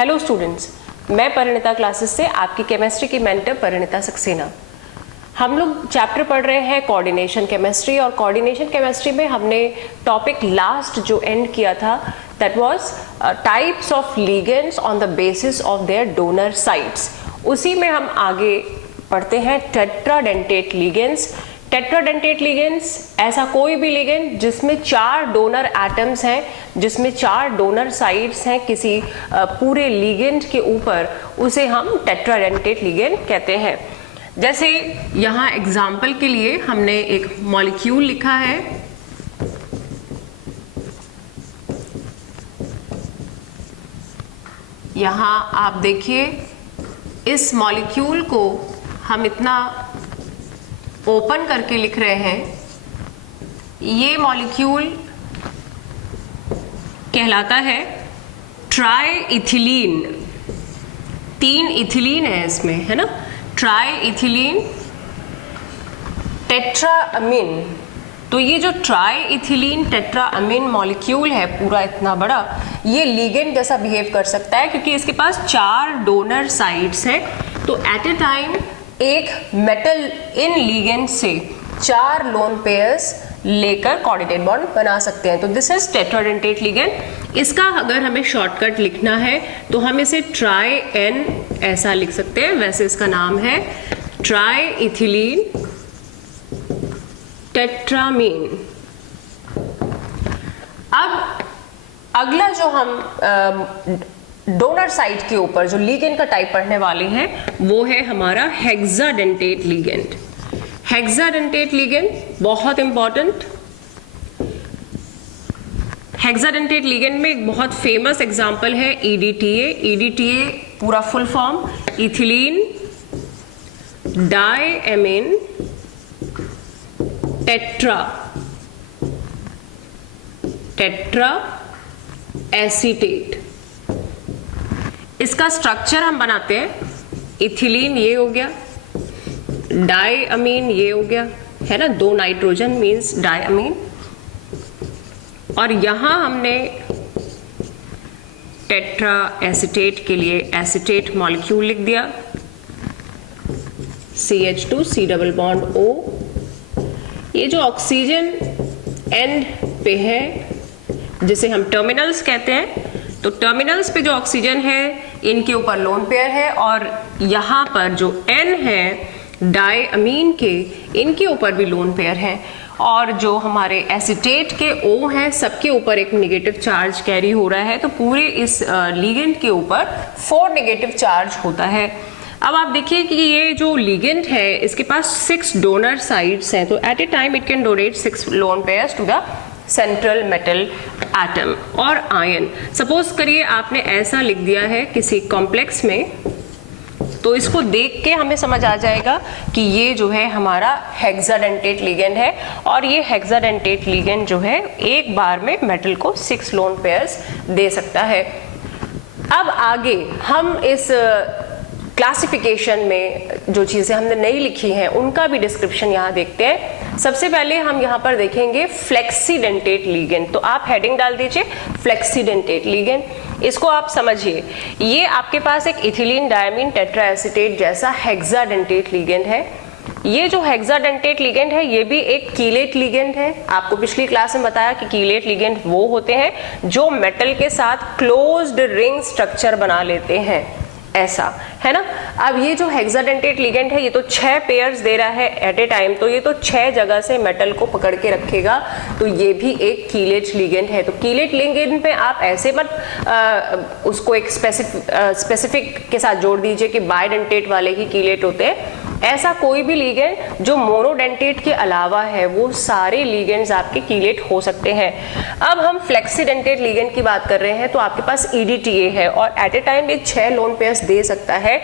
Hello students, मैं Parineeta classes से आपकी केमिस्ट्री की मेंटर परिणीता सक्सेना। हम लोग चैप्टर पढ़ रहे हैं कोऑर्डिनेशन केमिस्ट्री, और कोऑर्डिनेशन केमिस्ट्री में हमने टॉपिक लास्ट जो एंड किया था that was types of ligands on the basis of there donor sites. उसी में हम आगे पढ़ते हैं टेट्राडेंटेट लिगेंड्स। टेट्राडेंटेट लिगेंड्स ऐसा कोई भी लिगेंड जिसमें 4 डोनर एटम्स हैं, जिसमें 4 डोनर साइट्स हैं किसी पूरे लिगेंड के ऊपर, उसे हम टेट्राडेंटेट लिगेंड कहते हैं। जैसे यहाँ एग्जाम्पल के लिए हमने एक मॉलिक्यूल लिखा है, यहाँ आप देखिए इस मॉलिक्यूल को हम इतना ओपन करके लिख रहे हैं। ये मॉलिक्यूल कहलाता है ट्राई इथिलीन। 3 इथिलीन है इसमें, है ना, ट्राई इथिलीन टेट्राअमीन। तो ये जो ट्राई इथिलीन टेट्राअमीन मॉलिक्यूल है पूरा इतना बड़ा, ये लिगेंड जैसा बिहेव कर सकता है क्योंकि इसके पास 4 डोनर साइट्स हैं। तो एट ए टाइम एक मेटल इन लिगेंड से 4 लोन पेयर्स लेकर कोऑर्डिनेट बॉन्ड बना सकते हैं। तो दिस इज टेट्राडेंटेट लिगेंड। इसका अगर हमें शॉर्टकट लिखना है तो हम इसे ट्राई एन ऐसा लिख सकते हैं। वैसे इसका नाम है ट्राई इथिलीन टेट्रामीन। अब अगला जो हम डोनर साइट के ऊपर जो लिगेंड का टाइप पढ़ने वाले हैं वो है हमारा हेक्साडेंटेट लिगेंड। हेक्साडेंटेट लिगेंड बहुत इंपॉर्टेंट। हेक्साडेंटेट लिगेंड में एक बहुत फेमस एग्जांपल है EDTA। EDTA पूरा full form ethylene diamine tetra acetate. इसका स्ट्रक्चर हम बनाते हैं, इथिलीन ये हो गया, डाइअमीन ये हो गया, है ना, 2 नाइट्रोजन मीन्स डाइअमीन, और यहां हमने टेट्रा एसीटेट के लिए एसीटेट मॉलिक्यूल लिख दिया, CH2 C double bond O। ये जो ऑक्सीजन एंड पे है जिसे हम टर्मिनल्स कहते हैं, तो टर्मिनल्स पे जो ऑक्सीजन है इनके ऊपर लोन पेयर है, और यहाँ पर जो N है डाइअमीन के, इनके ऊपर भी लोन पेयर है, और जो हमारे एसीटेट के O हैं सबके ऊपर एक नेगेटिव चार्ज कैरी हो रहा है। तो पूरे इस लिगेंड के ऊपर 4 नेगेटिव चार्ज होता है। अब आप देखिए कि ये जो लिगेंड है इसके पास 6 डोनर साइट्स हैं, तो at a time it can donate 6 lone pairs to the central metal atom और आयन। सपोज करिए आपने ऐसा लिख दिया है किसी कॉम्प्लेक्स में, तो इसको देख के हमें समझ आ जाएगा कि ये जो है हमारा हेक्साडेंटेट लिगेंड है, और ये हेक्साडेंटेट लिगेंड जो है एक बार में मेटल को 6 लोन पेयर्स दे सकता है। अब आगे हम इस क्लासिफिकेशन में जो चीज़ें हमने नई लिखी हैं उनका भी डिस्क्रिप्शन यहाँ देखते हैं। सबसे पहले हम यहाँ पर देखेंगे फ्लेक्सीडेंटेट लिगेंड। तो आप हेडिंग डाल दीजिए फ्लेक्सीडेंटेट लिगेंड। इसको आप समझिए, ये आपके पास एक इथिलीन डायमीन टेट्राएसीटेट जैसा हेक्साडेंटेट लिगेंड है। ये जो हेक्साडेंटेट लिगेंड है ये भी एक कीलेट लिगेंड है। आपको पिछली क्लास में बताया कि कीलेट लिगेंड वो होते हैं जो मेटल के साथ क्लोज्ड रिंग स्ट्रक्चर बना लेते हैं, ऐसा है ना। अब ये जो हेक्साडेंटेट लिगेंड है ये तो 6 पेयर्स दे रहा है एट ए टाइम, तो ये तो 6 जगह से मेटल को पकड़ के रखेगा, तो ये भी एक कीलेट लिगेंड है। तो कीलेट लिगेंड पे आप ऐसे मत उसको एक स्पेसिफिक के साथ जोड़ दीजिए कि बायडेंटेट वाले ही कीलेट होते हैं। ऐसा कोई भी लिगेंड जो मोनोडेंटेट के अलावा है वो सारे लिगेंड्स आपके कीलेट हो सकते हैं। अब हम फ्लेक्सीडेंटेट लिगेंड की बात कर रहे हैं, तो आपके पास EDTA है और एट ए टाइम ये 6 लोन पेयर्स दे सकता है,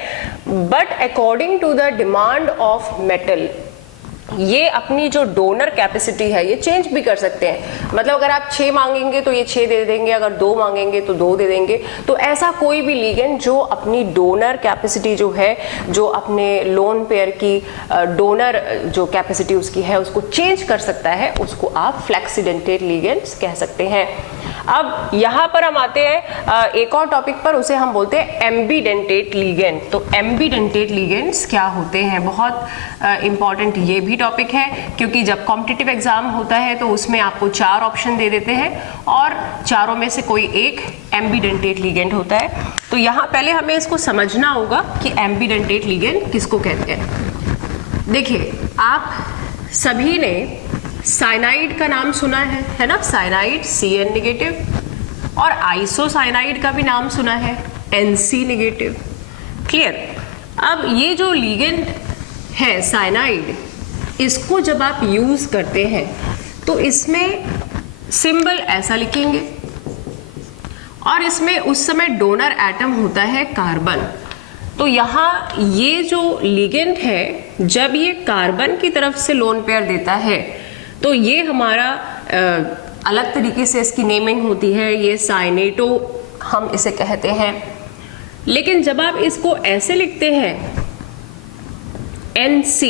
but according to the demand of metal ये अपनी जो डोनर कैपेसिटी है ये चेंज भी कर सकते हैं। मतलब अगर आप 6 मांगेंगे तो ये 6 दे देंगे, अगर 2 मांगेंगे तो 2 दे देंगे। तो ऐसा कोई भी लिगेंड जो अपनी डोनर कैपेसिटी जो है, जो अपने लोन पेयर की डोनर जो कैपेसिटी उसकी है उसको चेंज कर सकता है, उसको आप फ्लेक्सीडेंटेट लिगेंड्स कह सकते हैं। अब यहाँ पर हम आते हैं एक और टॉपिक पर, उसे हम बोलते हैं एम्बीडेंटेट लिगेंड। तो एम्बीडेंटेट लिगेंड्स क्या होते हैं, बहुत इंपॉर्टेंट ये भी टॉपिक है, क्योंकि जब कॉम्पिटिटिव एग्जाम होता है तो उसमें आपको 4 ऑप्शन दे देते हैं और चारों में से कोई एक एम्बीडेंटेट लिगेंड होता है। तो यहाँ पहले हमें इसको समझना होगा कि एम्बीडेंटेट लिगेंड किसको कहते हैं। देखिए, आप सभी ने साइनाइड का नाम सुना है ना, साइनाइड Cn नेगेटिव, और आइसोसाइनाइड का भी नाम सुना है, Nc नेगेटिव। क्लियर। अब ये जो लिगेंड है साइनाइड, इसको जब आप यूज करते हैं तो इसमें सिंबल ऐसा लिखेंगे और इसमें उस समय डोनर एटम होता है कार्बन। तो यहाँ ये जो लिगेंड है, जब ये कार्बन की तरफ से लोन पेयर देता है तो ये हमारा अलग तरीके से इसकी नेमिंग होती है, ये साइनेटो हम इसे कहते हैं। लेकिन जब आप इसको ऐसे लिखते हैं Nc,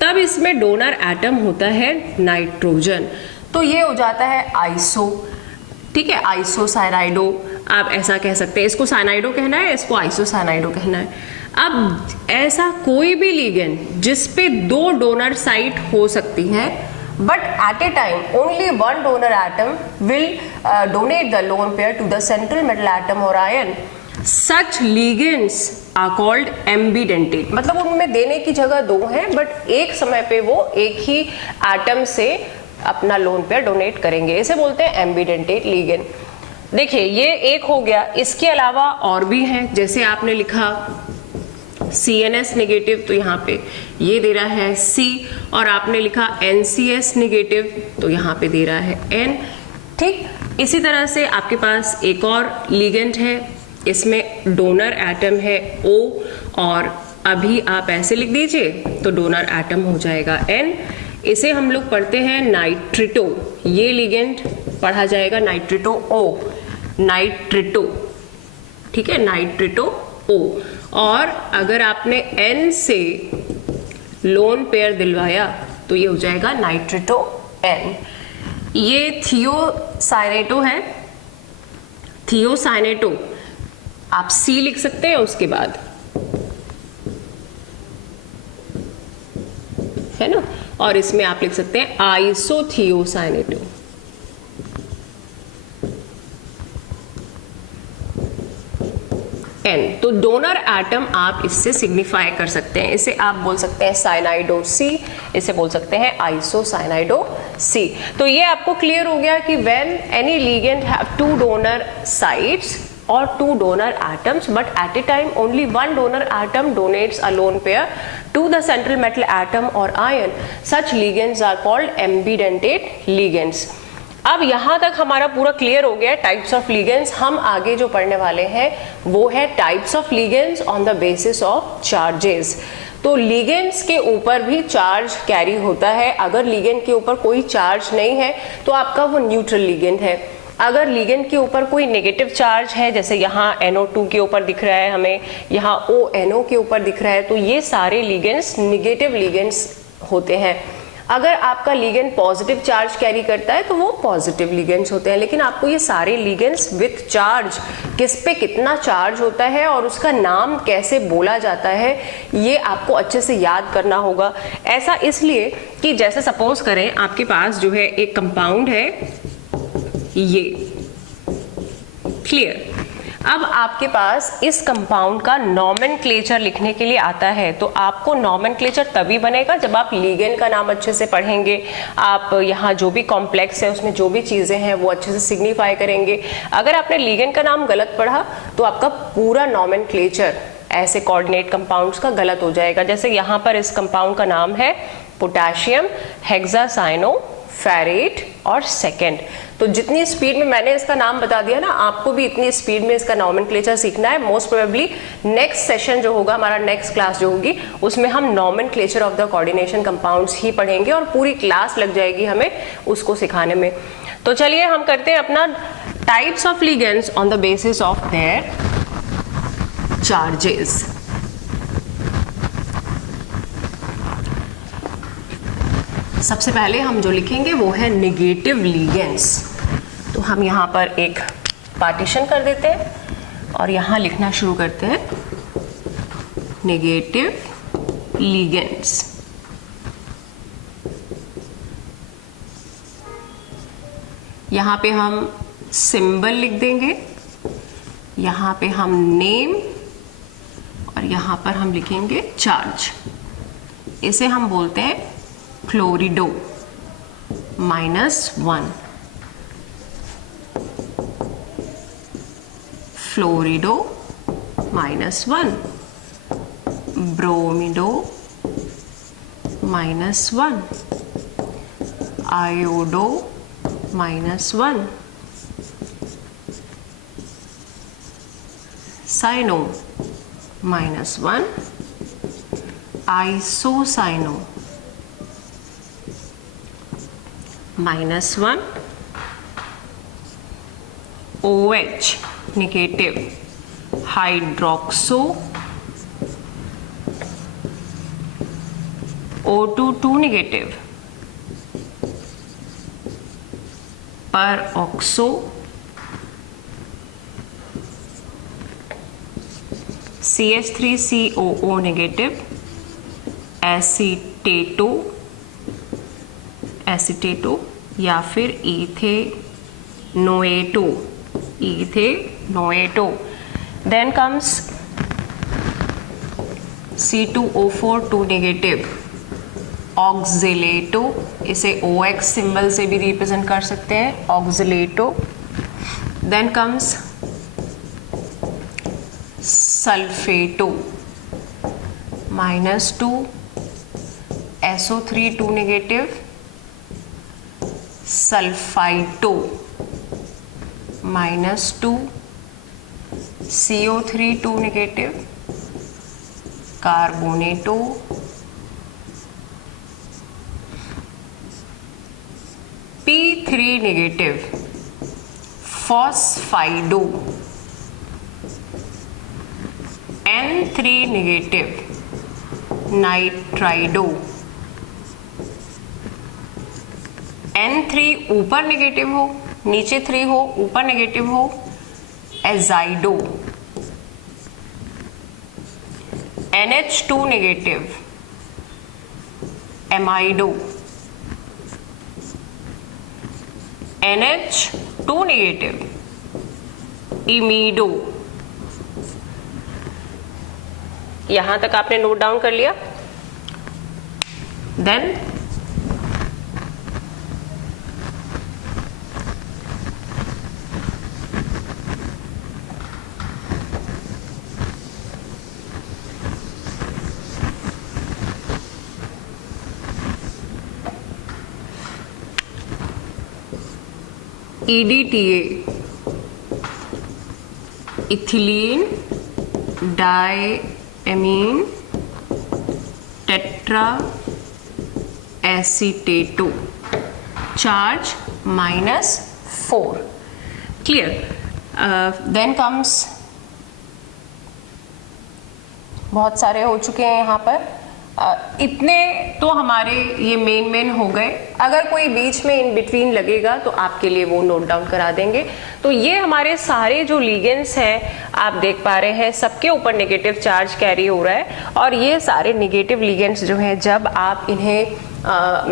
तब इसमें डोनर एटम होता है नाइट्रोजन, तो ये हो जाता है आइसो। ठीक है, आइसोसाइनाइडो आप ऐसा कह सकते हैं। इसको साइनाइडो कहना है, इसको आइसोसाइनाइडो कहना है। अब ऐसा कोई भी लिगेंड जिस पे 2 डोनर साइट हो सकती है, but at a time only one donor atom will donate the lone pair to the central metal atom or ion, such ligands are called ambidentate। मतलब उनमें देने की जगह 2 हैं, बट एक समय पे वो एक ही एटम से अपना लोन पेयर डोनेट करेंगे, इसे बोलते हैं एम्बिडेंटेट लिगेंड। देखिए, ये एक हो गया, इसके अलावा और भी हैं, जैसे आपने लिखा CNS नेगेटिव, तो यहाँ पे ये दे रहा है C, और आपने लिखा NCS नेगेटिव, तो यहाँ पे दे रहा है N। ठीक, इसी तरह से आपके पास एक और लिगेंड है, इसमें डोनर एटम है O, और अभी आप ऐसे लिख दीजिए तो डोनर एटम हो जाएगा N। इसे हम लोग पढ़ते हैं नाइट्रिटो, ये लिगेंड पढ़ा जाएगा नाइट्रिटो O, नाइट्रिटो। ठीक है, नाइट्रिटो O। और अगर आपने N से लोन पेयर दिलवाया तो ये हो जाएगा नाइट्रिटो N। ये थियोसाइनेटो है, थियोसाइनेटो आप C लिख सकते हैं उसके बाद, है ना, और इसमें आप लिख सकते हैं आइसोथियोसाइनेटो। N, तो डोनर एटम आप इससे सिग्निफाई कर सकते हैं, इसे आप बोल सकते हैं साइनाइडो C, इसे बोल सकते हैं आइसोसाइनाइडो C। तो ये आपको क्लियर हो गया कि when any ligand have 2 donor sites or 2 donor atoms, but at a time only 1 donor atom donates a lone pair to the central metal atom or ion, such ligands are called ambidentate ligands। अब यहाँ तक हमारा पूरा clear हो गया types of ligands. हम आगे जो पढ़ने वाले हैं वो है types of ligands on the basis of charges. तो लिगेंड्स के ऊपर भी चार्ज कैरी होता है। अगर लिगेंड के ऊपर कोई चार्ज नहीं है तो आपका वो न्यूट्रल लिगेंड है। अगर लिगेंड के ऊपर कोई नेगेटिव चार्ज है, जैसे यहाँ NO2 के ऊपर दिख रहा है हमें, यहाँ ONO के ऊपर दिख रहा है, तो ये सारे लिगेंड्स नेगेटिव लिगेंड्स होते हैं। अगर आपका लिगेंड पॉजिटिव चार्ज कैरी करता है तो वो पॉजिटिव लिगेंड्स होते हैं। लेकिन आपको ये सारे लिगेंड्स विथ चार्ज, किस पे कितना चार्ज होता है और उसका नाम कैसे बोला जाता है, ये आपको अच्छे से याद करना होगा। ऐसा इसलिए कि जैसे सपोज करें आपके पास जो है एक कंपाउंड है, ये क्लियर। अब आपके पास इस कंपाउंड का नॉमेनक्लेचर लिखने के लिए आता है, तो आपको नॉमेनक्लेचर तभी बनेगा जब आप लिगेंड का नाम अच्छे से पढ़ेंगे। आप यहाँ जो भी कॉम्प्लेक्स है उसमें जो भी चीज़ें हैं वो अच्छे से सिग्निफाई करेंगे। अगर आपने लिगेंड का नाम गलत पढ़ा तो आपका पूरा नॉमेनक्लेचर ऐसे कोऑर्डिनेट कंपाउंड्स का गलत हो जाएगा। जैसे यहाँ पर इस कंपाउंड का नाम है पोटेशियम हेक्सासाइनो फेरेट और सेकेंड। तो जितनी स्पीड में मैंने इसका नाम बता दिया ना, आपको भी इतनी स्पीड में इसका नॉमेनक्लेचर सीखना है। मोस्ट प्रोबेबली नेक्स्ट सेशन जो होगा, हमारा नेक्स्ट क्लास जो होगी, उसमें हम nomenclature of the coordination compounds ही पढ़ेंगे और पूरी क्लास लग जाएगी हमें उसको सिखाने में। तो चलिए हम करते हैं अपना types of ligands on the basis of their charges. सबसे पहले हम जो लिखेंगे वो है नेगेटिव लिगेंड्स। तो हम यहाँ पर एक पार्टीशन कर देते हैं और यहाँ लिखना शुरू करते हैं नेगेटिव लिगेंड्स। यहाँ पे हम सिंबल लिख देंगे, यहाँ पे हम नेम और यहाँ पर हम लिखेंगे चार्ज। इसे हम बोलते हैं chlorido -1, fluorido -1, bromido -1, iodo -1, cyano -1, isocyano -1, OH negative, hydroxo, O2 negative, peroxo, CH3COO negative, acetato या फिर ethanoato. Then comes C2O4 2 negative, oxalato, इसे OX सिंबल से भी रिप्रेजेंट कर सकते हैं, oxalato. Then comes sulphato -2, SO3 2 negative, sulphito -2, CO3 2 negative, carbonato, P3 negative, phosphido, N3 negative, nitrido, N3 ऊपर negative हो, नीचे 3 हो, ऊपर नेगेटिव हो, एजाइडो, NH2 नेगेटिव, एमाइडो, NH2 नेगेटिव, इमीडो। यहां तक आपने नोट डाउन कर लिया। Then EDTA, ethylene diamine tetra acetato, charge -4। Clear? Then comes, बहुत सारे हो चुके हैं यहाँ पर। इतने तो हमारे ये मेन हो गए। अगर कोई बीच में इन बिटवीन लगेगा तो आपके लिए वो नोट डाउन करा देंगे। तो ये हमारे सारे जो लिगेंड्स हैं आप देख पा रहे हैं, सबके ऊपर नेगेटिव चार्ज कैरी हो रहा है। और ये सारे नेगेटिव लिगेंड्स जो हैं, जब आप इन्हें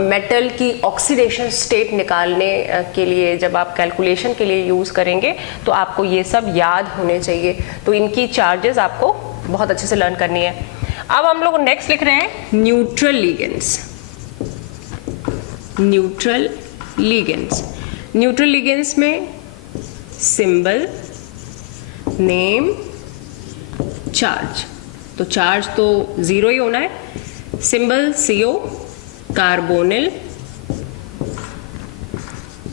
मेटल की ऑक्सीडेशन स्टेट निकालने के लिए, जब आप कैलकुलेशन के लिए यूज़ करेंगे तो आपको ये सब याद होने चाहिए। तो इनकी चार्जेस आपको बहुत अच्छे से लर्न करनी है। अब हम लोग नेक्स्ट लिख रहे हैं न्यूट्रल लिगेंड्स। न्यूट्रल लिगेंड्स में सिंबल, नेम, चार्ज। तो चार्ज तो 0 ही होना है। Symbol CO, carbonyl,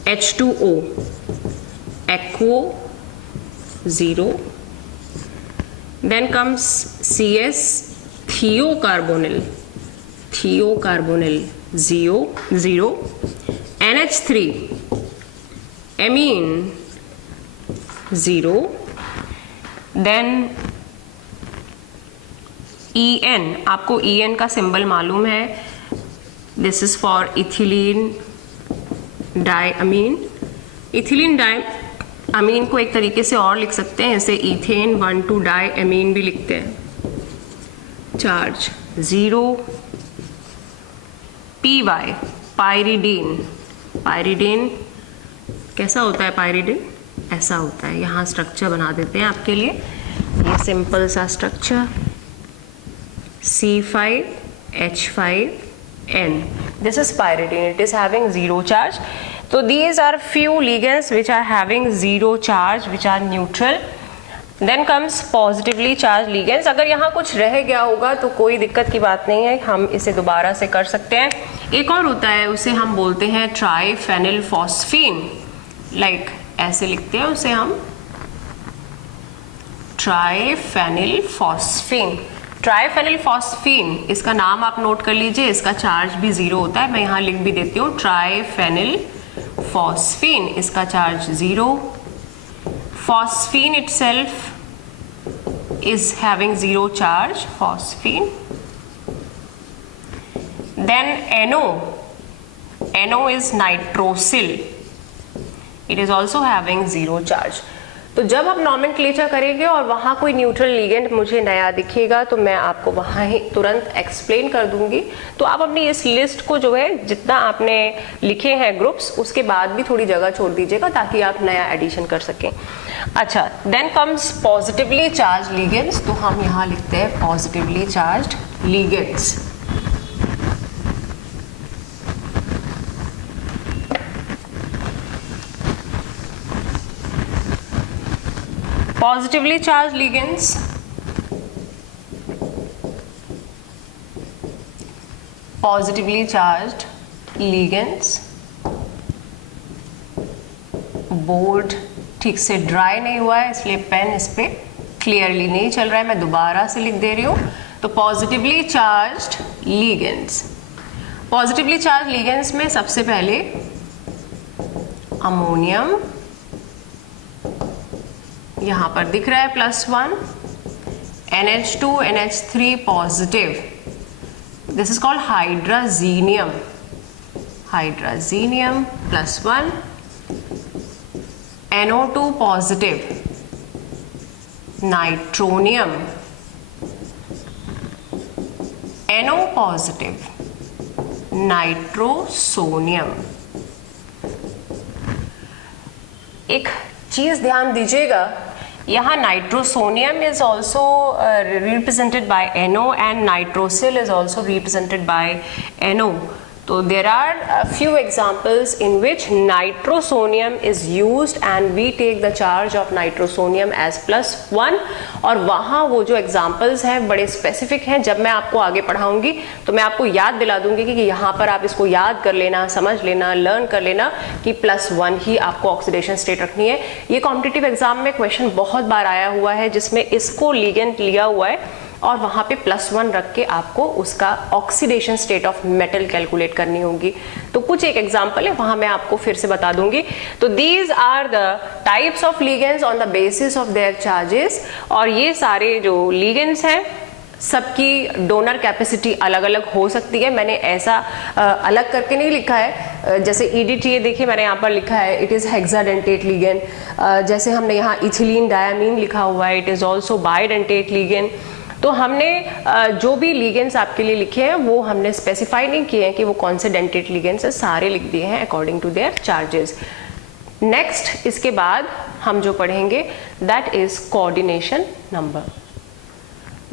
H2O, aquo 0। Then comes CS, thiocarbonyl 0। NH3, amine 0। Then EN, आपको EN का सिंबल मालूम है, this is for ethylene diamine ethylene diamine को एक तरीके से और लिख सकते हैं, जैसे इथेन 1,2 डाई अमीन भी लिखते हैं। Charge 0। P Y pyridine, pyridine कैसा होता है? पायरिडीन ऐसा होता है। यहाँ स्ट्रक्चर बना देते हैं आपके लिए, ये सिंपल सा structure C5H5N, this is pyridine, it is having 0 charge. So these are few ligands which are having 0 charge, which are neutral. Then comes positively charged ligands. अगर यहाँ कुछ रह गया होगा तो कोई दिक्कत की बात नहीं है, हम इसे दोबारा से कर सकते हैं। एक और होता है, उसे हम बोलते हैं ट्राइफेनिल फॉस्फीन, लाइक ऐसे लिखते हैं उसे हम ट्राइफेनिल फॉस्फीन। ट्राइफेनिल फॉस्फीन, इसका नाम आप नोट कर लीजिए, इसका चार्ज भी 0 होता है। मैं यहाँ लिख भी देती हूँ ट्राइफेनिल फॉस्फीन, इसका charge 0। Phosphine itself is having 0 charge, phosphine. Then NO is nitrosyl, it is also having 0 charge. तो जब आप नॉमेनक्लेचर करेंगे और वहाँ कोई न्यूट्रल लिगेंड मुझे नया दिखेगा तो मैं आपको वहाँ ही तुरंत एक्सप्लेन कर दूंगी। तो आप अपनी इस लिस्ट को जो है, जितना आपने लिखे हैं ग्रुप्स, उसके बाद भी थोड़ी जगह छोड़ दीजिएगा ताकि आप नया एडिशन कर सकें। अच्छा, then comes positively charge ligands. तो हम यहाँ लिखते हैं positively charge ligands. Positively charged ligands, positively charged ligands, board ठीक से ड्राई नहीं हुआ है इसलिए पेन इस पे क्लियरली नहीं चल रहा है, मैं दोबारा से लिख दे रही हूँ। तो positively charged ligands, positively charge ligands में सबसे पहले अमोनियम, यहाँ पर दिख रहा है +1, NH2 NH3 positive, this is called hydrazinium, hydrazinium +1, NO2 positive, nitronium, NO positive, nitrosonium. एक चीज ध्यान दीजिएगा, यहाँ nitrosonium is also represented by NO and nitrosyl is also represented by NO. So there are a few examples in which nitrosonium is used and we take the charge of nitrosonium as +1, और वहाँ वो जो examples हैं बड़े specific हैं। जब मैं आपको आगे पढ़ाऊंगी तो मैं आपको याद दिला दूंगी कि यहाँ पर आप इसको याद कर लेना, समझ लेना, लर्न कर लेना कि +1 ही आपको ऑक्सीडेशन स्टेट रखनी है। ये कॉम्पिटिटिव एग्जाम में क्वेश्चन बहुत बार आया हुआ है जिसमें इसको लिगेंड लिया हुआ है और वहाँ पे +1 रख के आपको उसका oxidation state of metal calculate करनी होगी। तो कुछ एक एग्जांपल है, वहाँ मैं आपको फिर से बता दूंगी। तो these are the types of ligands on the basis of their charges, और ये सारे जो लिगेंड्स हैं सबकी डोनर कैपेसिटी अलग अलग हो सकती है। मैंने ऐसा अलग करके नहीं लिखा है, जैसे EDTA देखिए मैंने यहाँ पर लिखा है इट इज़ हेक्साडेंटेट लिगेंड, जैसे हमने यहाँ इथिलीन डायमीन लिखा हुआ है it is also bidentate ligand. तो हमने जो भी लिगेंड्स आपके लिए लिखे हैं वो हमने स्पेसिफाई नहीं किए हैं कि वो कौन से डेंटेट लिगेंड्स है, सारे लिख दिए हैं according to their charges. Next इसके बाद हम जो पढ़ेंगे दैट इज कोऑर्डिनेशन नंबर।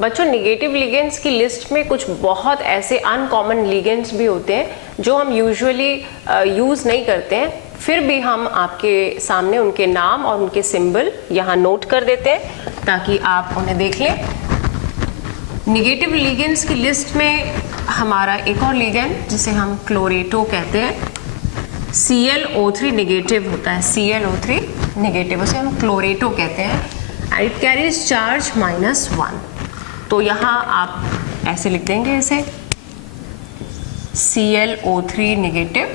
बच्चों, निगेटिव लिगेंड्स की लिस्ट में कुछ बहुत ऐसे अनकॉमन लिगेंड्स भी होते हैं जो हम यूजुअली यूज़ नहीं करते हैं, फिर भी हम आपके सामने उनके नाम और उनके सिंबल यहाँ नोट कर देते हैं ताकि आप उन्हें देख लें। निगेटिव लिगेंड्स की लिस्ट में हमारा एक और लिगेंड जिसे हम क्लोरेटो कहते हैं, ClO3 निगेटिव होता है, ClO3 निगेटिव, उसे हम क्लोरेटो कहते हैं एंड इट कैरीज चार्ज -1। तो यहाँ आप ऐसे लिख देंगे इसे ClO3 negative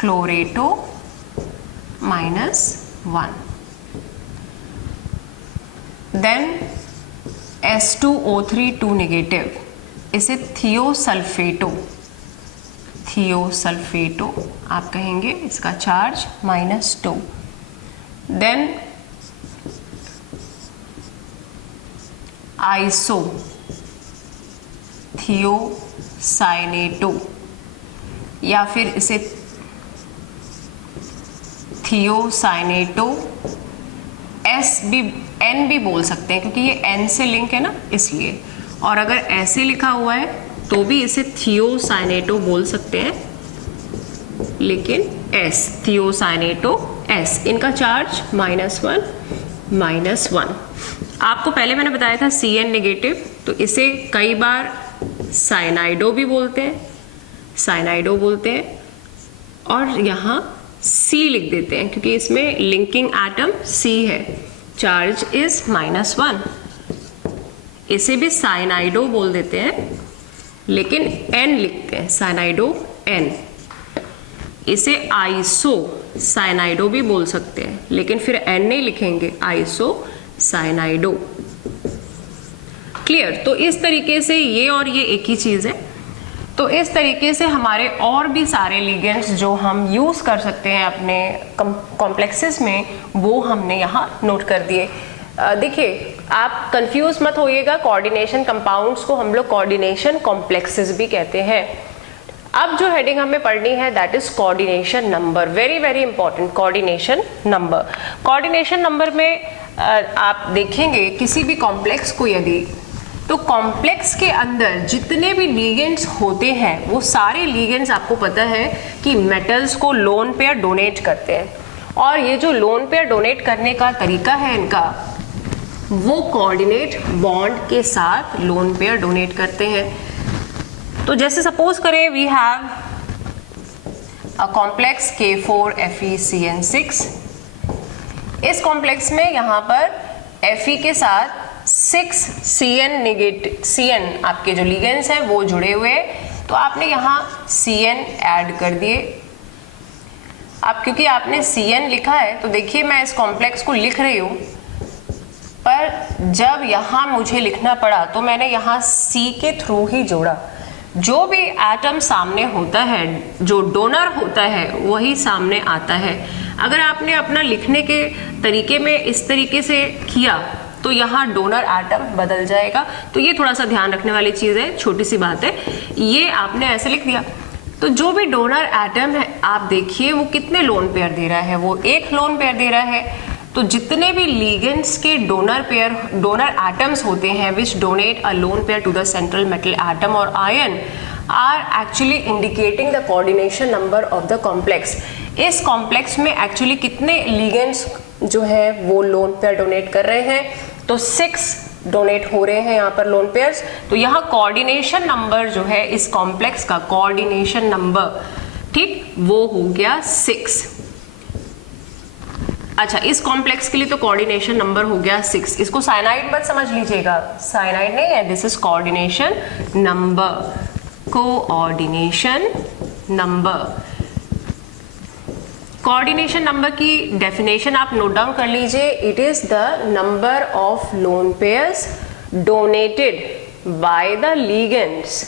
क्लोरेटो -1। Then S2O3 2 negative, इसे थियोसल्फेटो थियोसल्फेटो आप कहेंगे, इसका चार्ज -2। देन आइसो थियोसाइनेटो, या फिर इसे थियोसाइनेटो एन भी बोल सकते हैं, क्योंकि ये एन से लिंक है ना इसलिए। और अगर ऐसे लिखा हुआ है तो भी इसे थियोसाइनेटो बोल सकते हैं, लेकिन एस, थियोसाइनेटो एस, इनका चार्ज -1 आपको पहले मैंने बताया था Cn नेगेटिव, तो इसे कई बार साइनाइडो भी बोलते हैं, साइनाइडो बोलते हैं, और यहाँ C लिख देते हैं क्योंकि इसमें लिंकिंग एटम C है, चार्ज इज -1। इसे भी साइनाइडो बोल देते हैं, लेकिन N लिखते हैं, साइनाइडो N। इसे आइसो साइनाइडो भी बोल सकते हैं, लेकिन फिर N नहीं लिखेंगे, आइसो साइनाइडो। क्लियर? तो इस तरीके से ये और ये एक ही चीज है। तो इस तरीके से हमारे और भी सारे लिगेंड्स जो हम यूज कर सकते हैं अपने कॉम्प्लेक्सेस में, वो हमने यहाँ नोट कर दिए। देखिए, आप कंफ्यूज मत होइएगा, कोऑर्डिनेशन कंपाउंड्स को हम लोग कोऑर्डिनेशन कॉम्प्लेक्सेस भी कहते हैं। अब जो हेडिंग हमें पढ़नी है that is coordination number, very very important, coordination number. Coordination number में आप देखेंगे किसी भी कॉम्प्लेक्स को यदि, तो कॉम्प्लेक्स के अंदर जितने भी लिगेंड्स होते हैं वो सारे लिगेंड्स आपको पता है कि मेटल्स को लोन पेयर डोनेट करते हैं, और ये जो लोन पेयर डोनेट करने का तरीका है इनका, वो कोऑर्डिनेट बॉन्ड के साथ लोन पेयर डोनेट करते हैं। तो जैसे सपोज करें we have a complex K4FeCN6। इस कॉम्प्लेक्स में यहाँ पर Fe के साथ 6 Cn नेगेटिव, Cn आपके जो लिगेंड्स हैं वो जुड़े हुए हैं, तो आपने यहाँ Cn ऐड कर दिए। अब क्योंकि आपने Cn लिखा है तो देखिए मैं इस कॉम्प्लेक्स को लिख रही हूँ, पर जब यहाँ मुझे लिखना पड़ा तो मैंने यहाँ C के थ्रू ही जोड़ा। जो भी एटम सामने होता है, जो डोनर होता है, वही सामने आता है। अगर आपने अपना लिखने के तरीके में इस तरीके से किया तो यहाँ डोनर एटम बदल जाएगा। तो ये थोड़ा सा ध्यान रखने वाली चीज़ है, छोटी सी बात है। ये आपने ऐसे लिख दिया, तो जो भी डोनर एटम है आप देखिए वो कितने लोन पेयर दे रहा है, वो एक लोन पेयर दे रहा है। तो जितने भी लिगेंड्स के डोनर एटम्स होते हैं which donate a lone pair to the central metal atom और ion are actually indicating the coordination number of the complex. इस कॉम्प्लेक्स में एक्चुअली कितने लिगेंड्स जो है वो लोन पेयर डोनेट कर रहे हैं, तो 6 डोनेट हो रहे हैं यहाँ पर लोन पेयर्स। तो यहाँ कोऑर्डिनेशन नंबर जो है इस कॉम्प्लेक्स का कोऑर्डिनेशन नंबर, ठीक, वो हो गया 6। अच्छा, इस कॉम्प्लेक्स के लिए तो कोऑर्डिनेशन नंबर हो गया 6। इसको साइनाइड मत समझ लीजिएगा, साइनाइड नहीं है, this is coordination number, coordination number. Coordination number की डेफिनेशन आप नोट डाउन कर लीजिए, it is the number of lone pairs donated by the ligands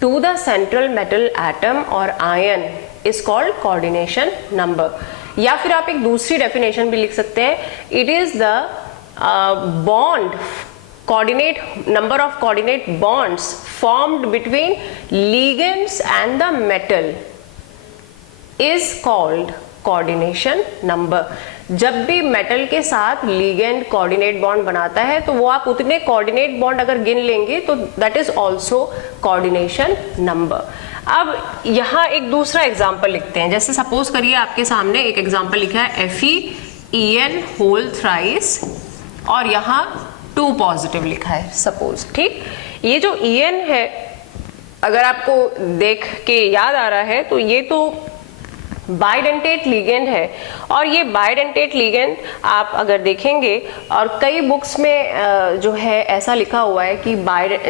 to the central metal atom और ion is called coordination number. या फिर आप एक दूसरी डेफिनेशन भी लिख सकते हैं, it is the bond coordinate number of coordinate bonds formed between ligands and the metal is called coordination number। जब भी मेटल के साथ लिगेंड कोऑर्डिनेट बॉन्ड बनाता है तो वो आप उतने कोऑर्डिनेट बॉन्ड अगर गिन लेंगे तो that is also coordination number. अब यहाँ एक दूसरा एग्जाम्पल लिखते हैं। जैसे सपोज करिए आपके सामने एक एग्जाम्पल लिखा है FeEn होल थ्राइस और यहाँ 2 पॉजिटिव लिखा है सपोज, ठीक। ये जो En है अगर आपको देख के याद आ रहा है तो ये तो बाइडेंटेट लिगेंड है, और ये बाइडेंटेट लिगेंड आप अगर देखेंगे और कई बुक्स में जो है ऐसा लिखा हुआ है कि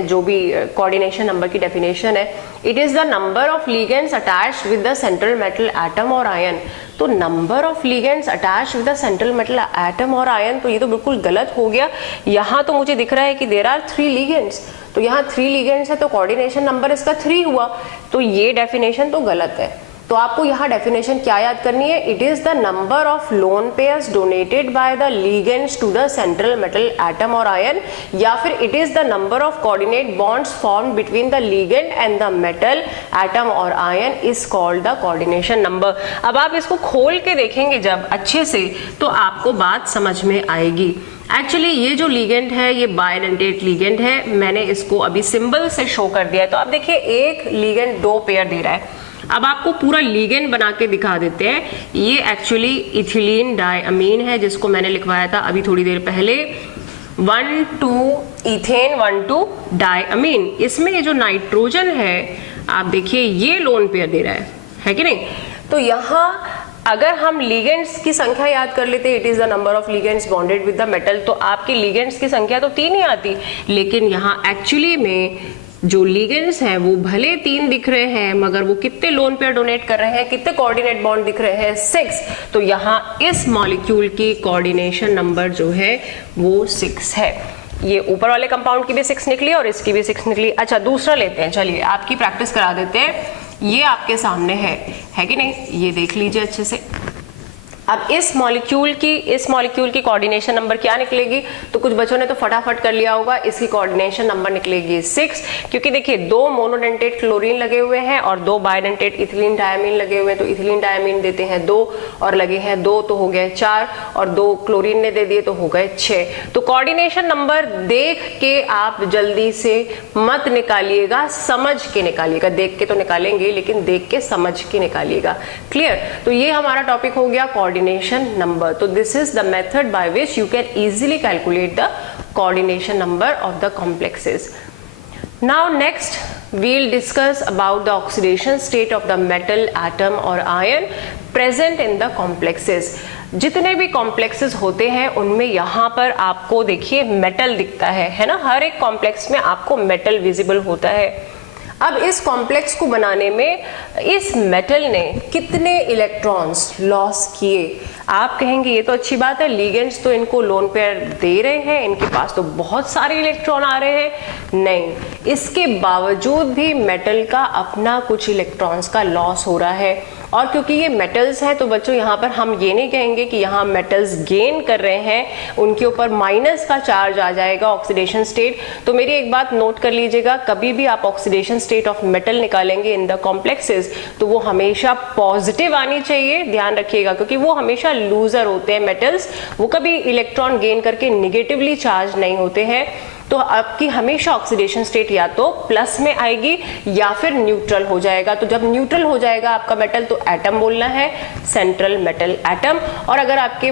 जो भी कोऑर्डिनेशन नंबर की डेफिनेशन है, it is the number of ligands attached with the central metal atom और आयन। तो number of ligands attached with the central metal atom और आयन, तो ये तो बिल्कुल गलत हो गया। यहाँ तो मुझे दिख रहा है कि देयर आर 3 लिगेंड्स, तो यहाँ 3 लिगेंड्स है तो कोऑर्डिनेशन नंबर इसका 3 हुआ, तो ये डेफिनेशन तो गलत है। तो आपको यहाँ डेफिनेशन क्या याद करनी है, it is the number of lone pairs donated by the ligands to the central metal atom और आयन, या फिर it is the number of coordinate bonds formed between the ligand and the metal atom और ion is called the coordination number. अब आप इसको खोल के देखेंगे जब अच्छे से तो आपको बात समझ में आएगी। एक्चुअली ये जो लिगेंड है ये बाइडेंटेट लिगेंड है, मैंने इसको अभी सिंबल से शो कर दिया है। तो आप देखिए एक लिगेंड 2 पेयर दे रहा है। अब आपको पूरा लिगेंड बना के दिखा देते हैं। ये एक्चुअली इथिलीन डायअमीन है जिसको मैंने लिखवाया था अभी थोड़ी देर पहले, 1,2 इथेन 1,2 डायअमीन। इसमें ये जो नाइट्रोजन है आप देखिए ये लोन पेयर दे रहा है कि नहीं। तो यहाँ अगर हम लिगेंड्स की संख्या याद कर लेते, it is the number of ligands bonded with the metal, तो आपकी लिगेंड्स की संख्या तो 3 ही आती, लेकिन यहाँ एक्चुअली में जो लिगेंड्स हैं वो भले 3 दिख रहे हैं मगर वो कितने लोन पेयर डोनेट कर रहे हैं, कितने कोऑर्डिनेट बॉन्ड दिख रहे हैं, 6। तो यहाँ इस मॉलिक्यूल की कोऑर्डिनेशन नंबर जो है वो 6 है। ये ऊपर वाले कंपाउंड की भी 6 निकली और इसकी भी 6 निकली। अच्छा दूसरा लेते हैं, चलिए आपकी प्रैक्टिस करा देते हैं। ये आपके सामने है कि नहीं, ये देख लीजिए अच्छे से। अब इस मॉलिक्यूल की कोऑर्डिनेशन नंबर क्या निकलेगी, तो कुछ बच्चों ने तो फटाफट कर लिया होगा, इसकी कोऑर्डिनेशन नंबर निकलेगी 6, क्योंकि देखिए 2 मोनोडेंटेट क्लोरीन लगे हुए हैं और 2 बाइडेंटेट इथिलीन डायमीन लगे हुए हैं। तो इथिलीन डायमीन देते हैं 2 और लगे हैं 2 तो हो गए 4 और 2 क्लोरीन ने दे दिए तो हो गए 6। तो कोऑर्डिनेशन नंबर देख के आप जल्दी से मत निकालिएगा, समझ के निकालिएगा। देख के तो निकालेंगे लेकिन देख के समझ के निकालिएगा। क्लियर। तो ये हमारा टॉपिक हो गया coordination number. So this is the method by which you can easily calculate the coordination number of the complexes. Now next we'll discuss about the oxidation state of the metal atom or ion present in the complexes. जितने भी complexes होते हैं उनमें यहाँ पर आपको देखिए metal दिखता है ना, हर एक कॉम्प्लेक्स में आपको मेटल विजिबल होता है। अब इस कॉम्प्लेक्स को बनाने में इस मेटल ने कितने इलेक्ट्रॉन्स लॉस किए। आप कहेंगे ये तो अच्छी बात है, लिगेंड्स तो इनको लोन पेयर दे रहे हैं, इनके पास तो बहुत सारे इलेक्ट्रॉन आ रहे हैं। नहीं, इसके बावजूद भी मेटल का अपना कुछ इलेक्ट्रॉन्स का लॉस हो रहा है। और क्योंकि ये मेटल्स हैं तो बच्चों यहाँ पर हम ये नहीं कहेंगे कि यहाँ मेटल्स गेन कर रहे हैं, उनके ऊपर माइनस का चार्ज आ जाएगा ऑक्सीडेशन स्टेट। तो मेरी एक बात नोट कर लीजिएगा, कभी भी आप ऑक्सीडेशन स्टेट ऑफ मेटल निकालेंगे इन द कॉम्प्लेक्सेस तो वो हमेशा पॉजिटिव आनी चाहिए, ध्यान रखिएगा, क्योंकि वो हमेशा लूजर होते हैं मेटल्स, वो कभी इलेक्ट्रॉन गेन करके निगेटिवली चार्ज नहीं होते हैं। तो आपकी हमेशा ऑक्सीडेशन स्टेट या तो प्लस में आएगी या फिर न्यूट्रल हो जाएगा। तो जब न्यूट्रल हो जाएगा आपका मेटल तो एटम बोलना है सेंट्रल मेटल एटम, और अगर आपके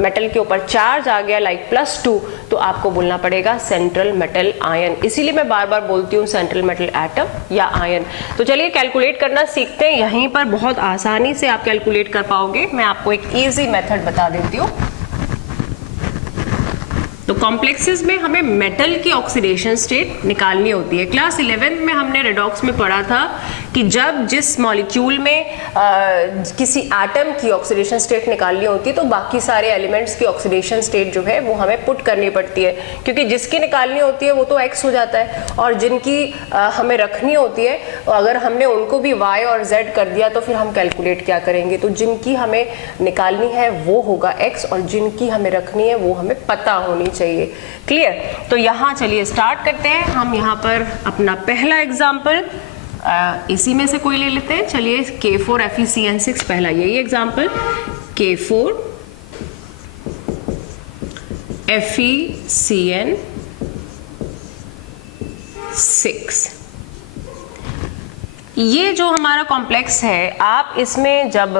मेटल के ऊपर चार्ज आ गया लाइक +2 तो आपको बोलना पड़ेगा सेंट्रल मेटल आयन। इसीलिए मैं बार बार बोलती हूँ सेंट्रल मेटल एटम या आयन। तो चलिए कैलकुलेट करना सीखते हैं, यहीं पर बहुत आसानी से आप कैलकुलेट कर पाओगे। मैं आपको एक ईजी मेथड बता देती हूँ। तो कॉम्प्लेक्सेस में हमें मेटल की ऑक्सीडेशन स्टेट निकालनी होती है। क्लास 11 में हमने रेडॉक्स में पढ़ा था कि जब जिस मॉलिक्यूल में किसी एटम की ऑक्सीडेशन स्टेट निकालनी होती है तो बाकी सारे एलिमेंट्स की ऑक्सीडेशन स्टेट जो है वो हमें पुट करनी पड़ती है, क्योंकि जिसकी निकालनी होती है वो तो X हो जाता है और जिनकी हमें रखनी होती है अगर हमने उनको भी Y और Z कर दिया तो फिर हम कैलकुलेट क्या करेंगे। तो जिनकी हमें निकालनी है वो होगा X और जिनकी हमें रखनी है वो हमें पता होनी चाहिए। क्लियर। तो यहाँ चलिए स्टार्ट करते हैं। हम यहाँ पर अपना पहला एग्जाम्पल इसी में से कोई ले लेते हैं। चलिए K4 FeCN6 पहला यही एग्जाम्पल, K4 FeCN6। ये जो हमारा कॉम्प्लेक्स है, आप इसमें जब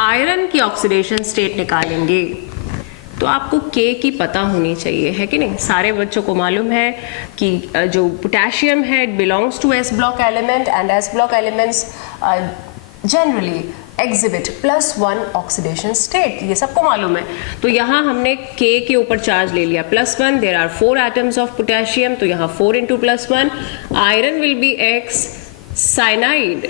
आयरन की ऑक्सीडेशन स्टेट निकालेंगे तो आपको K की पता होनी चाहिए, है कि नहीं। सारे बच्चों को मालूम है कि जो पोटेशियम है it belongs to S block element and S block elements generally exhibit +1 oxidation state, ये सबको मालूम है। तो यहाँ हमने K के ऊपर चार्ज ले लिया +1, there are 4 atoms of potassium, तो यहाँ 4 × +1, iron will be X, cyanide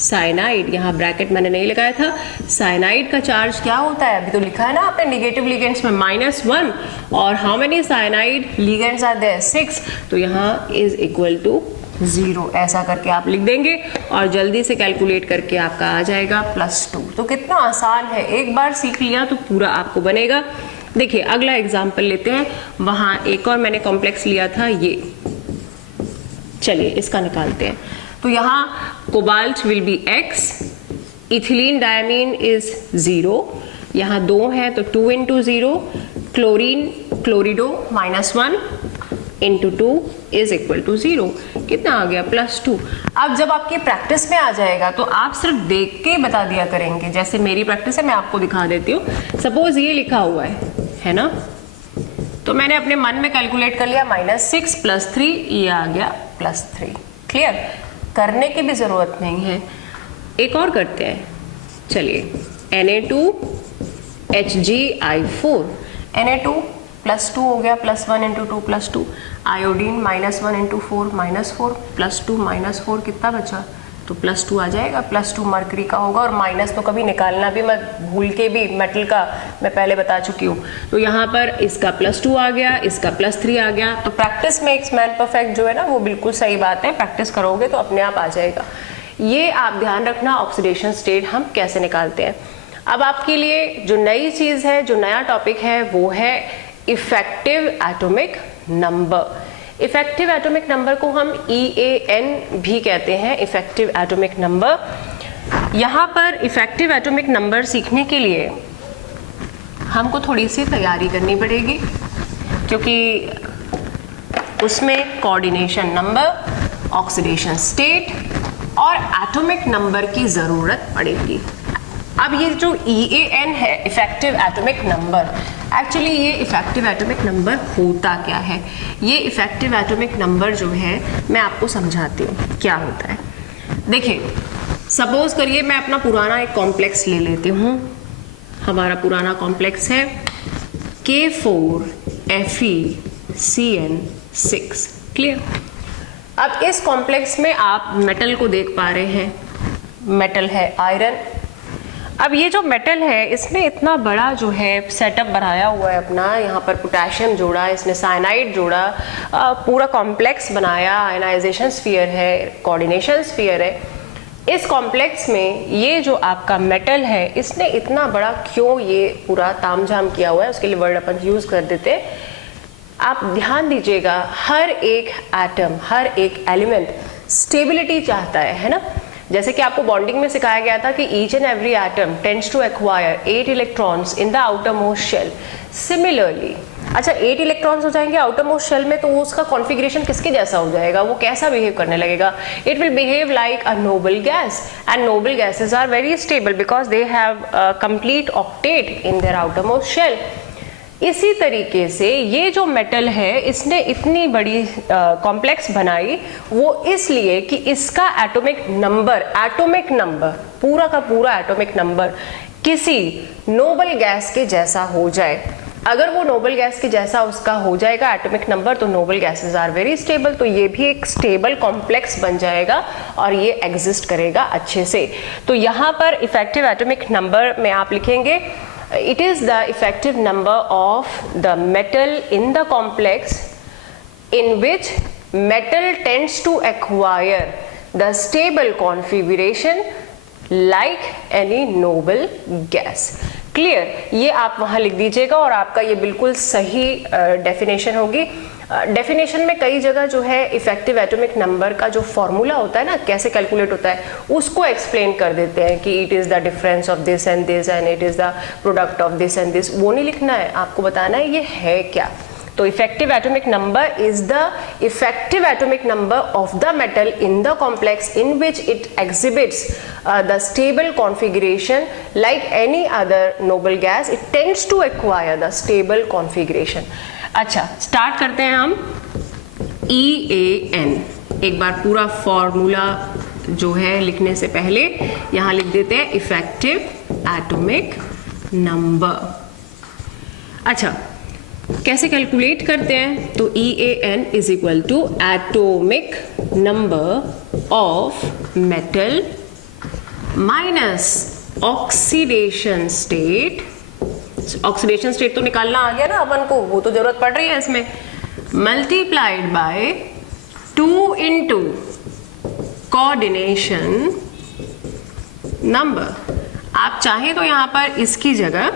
cyanide, यहाँ ब्रैकेट मैंने नहीं लगाया था, साइनाइड का चार्ज क्या होता है, अभी तो लिखा है ना आपने निगेटिव लिगेंड्स में -1, और how many cyanide ligands are there 6, तो यहाँ इज इक्वल टू 0, ऐसा करके आप लिख देंगे और जल्दी से कैलकुलेट करके आपका आ जाएगा +2। तो कितना आसान है, एक बार सीख लिया तो पूरा आपको बनेगा। देखिए अगला एग्जाम्पल लेते हैं, वहाँ एक और मैंने कॉम्प्लेक्स लिया था ये, चलिए इसका निकालते हैं। तो यहाँ cobalt will be X, ethylene diamine is 0, यहाँ 2 है तो 2 × 0, क्लोरीन क्लोरिडो -1 × 2 इज इक्वल टू 0, कितना आ गया +2। अब जब आपकी प्रैक्टिस में आ जाएगा तो आप सिर्फ देख के बता दिया करेंगे, जैसे मेरी प्रैक्टिस है मैं आपको दिखा देती हूँ। सपोज ये लिखा हुआ है ना, तो मैंने अपने मन में कैलकुलेट कर लिया -6 + 3, ये आ गया +3। क्लियर, करने की भी जरूरत नहीं है। एक और करते हैं, चलिए Na2HgI4, Na2 +2 हो गया, +1 × 2 +2, आयोडीन -1 × 4 -4, +2 -4 कितना बचा, तो +2 आ जाएगा, +2 मरकरी का होगा, और माइनस तो कभी निकालना भी मत भूल के भी, मेटल का मैं पहले बता चुकी हूँ। तो यहाँ पर इसका +2 आ गया, इसका +3 आ गया। तो प्रैक्टिस मेक्स मैन परफेक्ट जो है ना, वो बिल्कुल सही बात है, प्रैक्टिस करोगे तो अपने आप आ जाएगा। ये आप ध्यान रखना ऑक्सीडेशन स्टेट हम कैसे निकालते हैं। अब आपके लिए जो नई चीज़ है, जो नया टॉपिक है, वो है effective atomic number. Effective atomic number को हम EAN भी कहते हैं, इफेक्टिव एटॉमिक नंबर। यहाँ पर इफेक्टिव एटॉमिक नंबर सीखने के लिए हमको थोड़ी सी तैयारी करनी पड़ेगी, क्योंकि उसमें कोऑर्डिनेशन नंबर, ऑक्सीडेशन स्टेट और एटॉमिक नंबर की ज़रूरत पड़ेगी। अब ये जो EAN है, इफेक्टिव एटॉमिक नंबर, एक्चुअली ये इफेक्टिव एटॉमिक नंबर होता क्या है। ये इफेक्टिव एटॉमिक नंबर जो है मैं आपको समझाती हूँ क्या होता है। देखिए सपोज करिए मैं अपना पुराना एक कॉम्प्लेक्स ले लेती हूँ। हमारा पुराना कॉम्प्लेक्स है K4FeCN6। क्लियर। अब इस कॉम्प्लेक्स में आप मेटल को देख पा रहे हैं, मेटल है आयरन। अब ये जो मेटल है इसने इतना बड़ा जो है सेटअप बनाया हुआ है अपना, यहाँ पर पोटेशियम जोड़ा, इसने साइनाइड जोड़ा, पूरा कॉम्प्लेक्स बनाया, आयनाइजेशन स्फीयर है, कोऑर्डिनेशन स्फीयर है। इस कॉम्प्लेक्स में ये जो आपका मेटल है इसने इतना बड़ा क्यों ये पूरा तामझाम किया हुआ है, उसके लिए वर्ड अपन यूज कर देते हैं। आप ध्यान दीजिएगा, हर एक एटम, हर एक एलिमेंट स्टेबिलिटी चाहता है ना। जैसे कि आपको बॉन्डिंग में सिखाया गया था कि each and every atom tends to acquire 8 electrons in the outermost shell. Similarly, अच्छा 8 इलेक्ट्रॉन्स हो जाएंगे आउटर मोस्ट शेल में, तो उसका कॉन्फ़िगरेशन किसके जैसा हो जाएगा, वो कैसा बिहेव करने लगेगा। It will behave like a noble gas, and noble gases are very stable because they have complete octet in their outermost shell. इसी तरीके से ये जो मेटल है इसने इतनी बड़ी कॉम्प्लेक्स बनाई, वो इसलिए कि इसका एटॉमिक नंबर पूरा का पूरा एटॉमिक नंबर किसी नोबल गैस के जैसा हो जाए। अगर वो नोबल गैस के जैसा उसका हो जाएगा एटॉमिक नंबर, तो noble gases are very stable, तो ये भी एक स्टेबल कॉम्प्लेक्स बन जाएगा और ये एग्जिस्ट करेगा अच्छे से। तो यहाँ पर इफेक्टिव एटॉमिक नंबर में आप लिखेंगे it is the effective number of the metal in the complex in which metal tends to acquire the stable configuration like any noble gas। Clear, ये आप वहाँ लिख दीजिएगा और आपका ये बिल्कुल सही डेफिनेशन होगी। डेफिनेशन में कई जगह जो है इफेक्टिव एटॉमिक नंबर का जो फॉर्मूला होता है ना, कैसे कैलकुलेट होता है, उसको एक्सप्लेन कर देते हैं कि it is the difference of this and it is the product of this and this. वो नहीं लिखना है, आपको बताना है ये है क्या। तो effective atomic number is the effective atomic number of the metal in the complex in which it exhibits the stable configuration like any other noble gas. It tends to acquire the stable configuration. अच्छा, start करते हैं हम EAN। एक बार पूरा formula जो है लिखने से पहले यहां लिख देते हैं इफेक्टिव एटॉमिक नंबर। अच्छा, कैसे कैलकुलेट करते हैं, तो EAN is equal to atomic number of metal minus oxidation state, oxidation state तो निकालना आ गया ना अपन को, वो तो जरूरत पड़ रही है इसमें, multiplied by 2 into coordination number. आप चाहें तो यहां पर इसकी जगह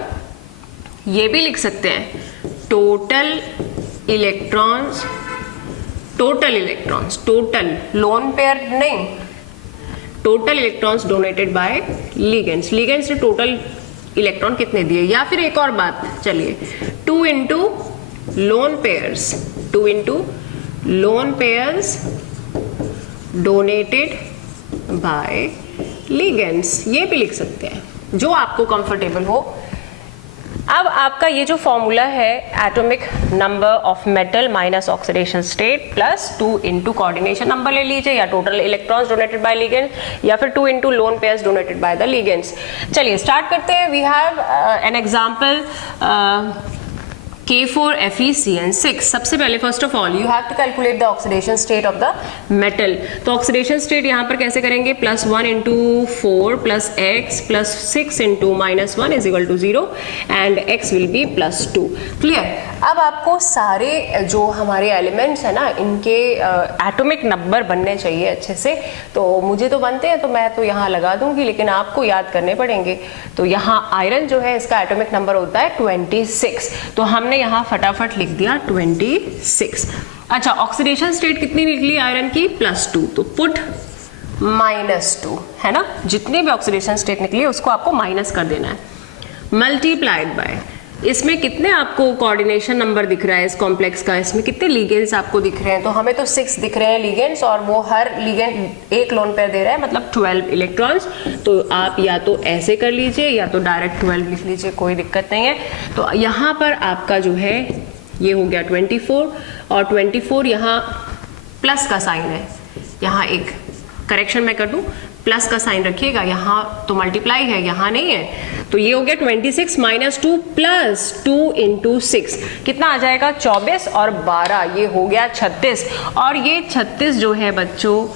ये भी लिख सकते हैं, total electrons, total lone pair नहीं, total electrons donated by ligands, ligands ने टोटल इलेक्ट्रॉन कितने दिए। या फिर एक और बात, चलिए 2 into lone pairs, 2 into lone pairs donated by ligands, ये भी लिख सकते हैं, जो आपको कंफर्टेबल हो। अब आपका ये जो फॉर्मूला है, atomic number of metal minus oxidation state plus 2 into coordination number ले लीजिए, या total electrons donated by ligands, या फिर 2 into lone pairs donated by the ligands. चलिए स्टार्ट करते हैं। We have an example K4FeCN6। सबसे पहले first of all you have to calculate the oxidation state of the metal. तो oxidation state यहाँ पर कैसे करेंगे, +1 into 4 plus x plus 6 into -1 is equal to 0 and x will be +2। Clear. अब आपको सारे जो हमारे एलिमेंट्स है ना, इनके एटॉमिक नंबर बनने चाहिए अच्छे से। तो मुझे तो बनते हैं, तो मैं तो यहाँ लगा दूंगी, लेकिन आपको याद करने पड़ेंगे। तो यहाँ आयरन जो है, इसका एटॉमिक नंबर होता है 26, तो हमने यहाँ फटाफट लिख दिया 26। अच्छा, ऑक्सीडेशन स्टेट कितनी निकली आयरन की, +2, तो पुट -2, है ना। जितनी भी ऑक्सीडेशन स्टेट निकली उसको आपको माइनस कर देना है, मल्टीप्लाइड बाय, इसमें कितने आपको कोऑर्डिनेशन नंबर दिख रहा है इस कॉम्प्लेक्स का, इसमें कितने लिगेंड्स आपको दिख रहे हैं। तो हमें तो 6 दिख रहे हैं लिगेंड्स, और वो हर लिगेंड एक लोन पेयर दे रहा है, मतलब 12 इलेक्ट्रॉन्स। तो आप या तो ऐसे कर लीजिए या तो डायरेक्ट 12 लिख लीजिए, कोई दिक्कत नहीं है। तो यहाँ पर आपका जो है ये हो गया 24, और 24 यहाँ प्लस का साइन है, यहाँ एक करेक्शन मैं कर दूं, प्लस का साइन रखिएगा, यहाँ तो मल्टीप्लाई है, यहाँ नहीं है। तो ये हो गया 26 माइनस 2 प्लस 2 इंटू 6, कितना आ जाएगा 24 और 12, ये हो गया 36। और ये 36 जो है बच्चों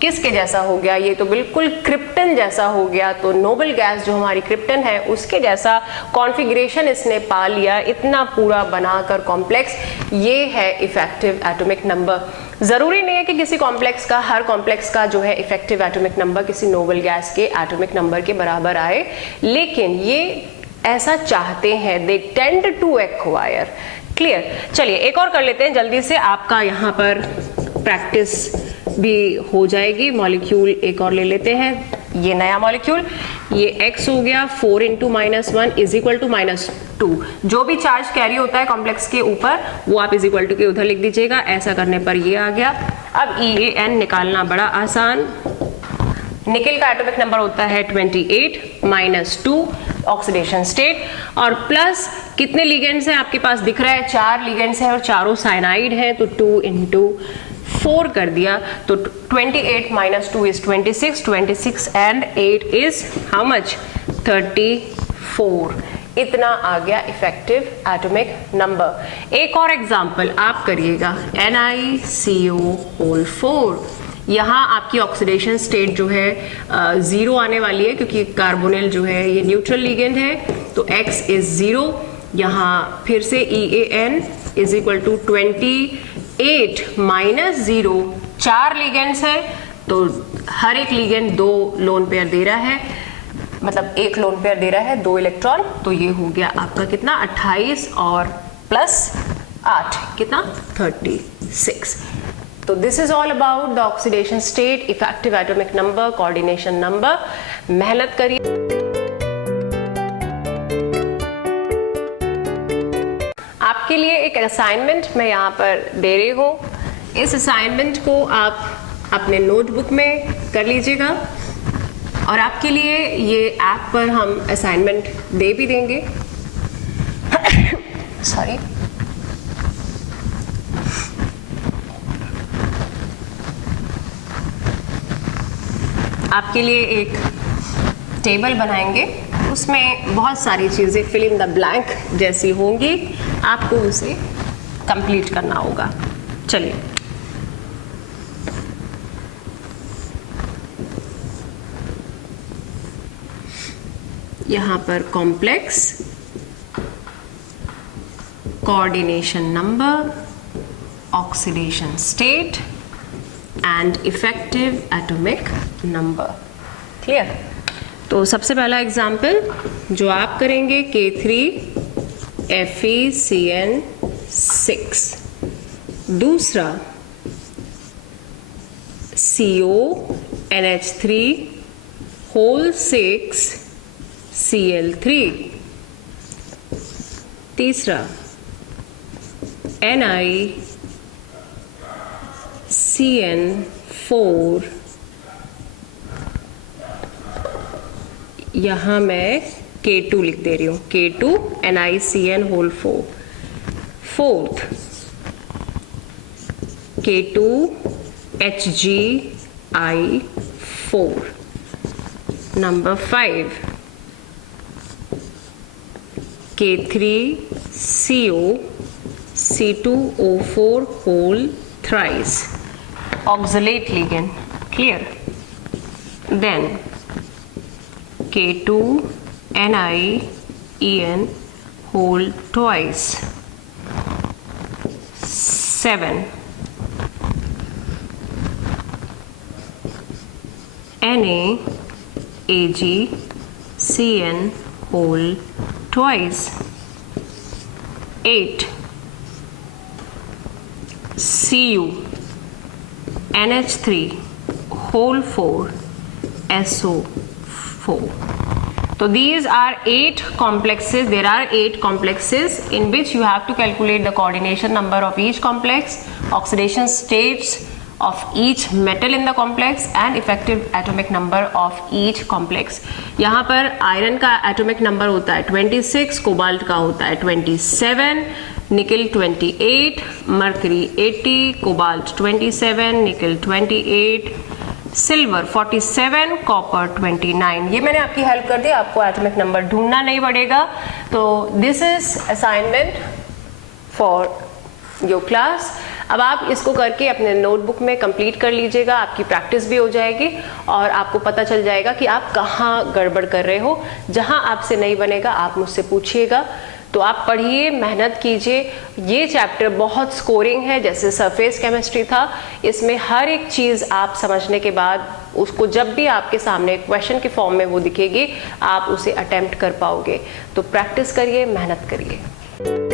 किसके जैसा हो गया, ये तो बिल्कुल क्रिप्टन जैसा हो गया। तो नोबल गैस जो हमारी क्रिप्टन है उसके जैसा कॉन्फ़िगरेशन इसने पा लिया, इतना पूरा बनाकर कॉम्प्लेक्स। ये है इफेक्टिव एटॉमिक नंबर। जरूरी नहीं है कि किसी कॉम्प्लेक्स का, हर कॉम्प्लेक्स का जो है इफेक्टिव एटॉमिक नंबर किसी नोबल गैस के एटॉमिक नंबर के बराबर आए, लेकिन ये ऐसा चाहते हैं, they tend to acquire. Clear. चलिए एक और कर लेते हैं जल्दी से, आपका यहाँ पर प्रैक्टिस भी हो जाएगी। मॉलिक्यूल एक और ले लेते हैं, ये नया मॉलिक्यूल, ये x हो गया 4 इंटू -1 इज इक्वल टू -2। जो भी चार्ज कैरी होता है कॉम्प्लेक्स के ऊपर वो आप इज इक्वल टू के उधर लिख दीजिएगा। ऐसा करने पर ये आ गया। अब EAN निकालना बड़ा आसान। निकेल का एटॉमिक नंबर होता है 28 -2 ऑक्सीडेशन स्टेट, और प्लस कितने लिगेंड्स हैं आपके पास दिख रहा है, 4 लिगेंड्स हैं और चारों साइनाइड हैं। तो 2 इंटू 4 कर दिया, तो 28 minus 2 is 26, 26 and 8 is how much, 34। इतना आ गया इफेक्टिव एटॉमिक नंबर। एक और एग्जांपल आप करिएगा, NiCO4। यहाँ आपकी ऑक्सीडेशन स्टेट जो है 0 आने वाली है, क्योंकि कार्बोनिल जो है ये न्यूट्रल लिगेंड है, तो X is 0। यहाँ फिर से EAN is equal to 28 minus 0, 4 ligands हैं, तो हर एक लिगेंड 2 लोन पेयर दे रहा है, मतलब एक लोन पेयर दे रहा है 2 इलेक्ट्रॉन। तो ये हो गया आपका कितना, 28 और प्लस 8 कितना, 36। तो this is all about the oxidation state, effective atomic number, coordination number. मेहनत करिए। आपके लिए एक असाइनमेंट मैं यहाँ पर दे रही हूँ। इस असाइनमेंट को आप अपने नोटबुक में कर लीजिएगा, और आपके लिए ये ऐप पर हम असाइनमेंट दे भी देंगे। सॉरी। आपके लिए एक टेबल बनाएंगे, उसमें बहुत सारी चीज़ें फिल इन द ब्लैंक जैसी होंगी, आपको उसे कंप्लीट करना होगा। चलिए यहाँ पर complex, coordination number, oxidation state and effective atomic number. Clear? तो सबसे पहला एग्जाम्पल जो आप करेंगे K3FeCN6, दूसरा CONH3 होल 6Cl3, तीसरा NiCN4, यहाँ मैं K2 लिख दे रही हूँ, K2 NiCN whole 4, fourth K2HgI4, number 5 K3CO C2O4 whole thrice, oxalate ligand. Clear? Then K2NiEN whole twice, 7 NaAgCN whole twice, 8 CuNH3 whole 4 SO4. So these are 8 complexes. There are 8 complexes in which you have to calculate the coordination number of each complex, oxidation states of each metal in the complex and effective atomic number of each complex. यहाँ पर iron का atomic number होता है 26, cobalt का होता है 27, निकल 28, mercury 80, cobalt 27, निकल 28, सिल्वर 47, कॉपर 29। ये मैंने आपकी हेल्प कर दी, आपको एटॉमिक नंबर ढूंढना नहीं पड़ेगा। तो this is assignment for your class. अब आप इसको करके अपने नोटबुक में कंप्लीट कर लीजिएगा, आपकी प्रैक्टिस भी हो जाएगी और आपको पता चल जाएगा कि आप कहाँ गड़बड़ कर रहे हो। जहाँ आपसे नहीं बनेगा आप मुझसे पूछिएगा। तो आप पढ़िए, मेहनत कीजिए। ये चैप्टर बहुत स्कोरिंग है, जैसे सरफेस केमिस्ट्री था, इसमें हर एक चीज़ आप समझने के बाद उसको जब भी आपके सामने क्वेश्चन के फॉर्म में वो दिखेगी आप उसे अटेम्प्ट कर पाओगे। तो प्रैक्टिस करिए, मेहनत करिए।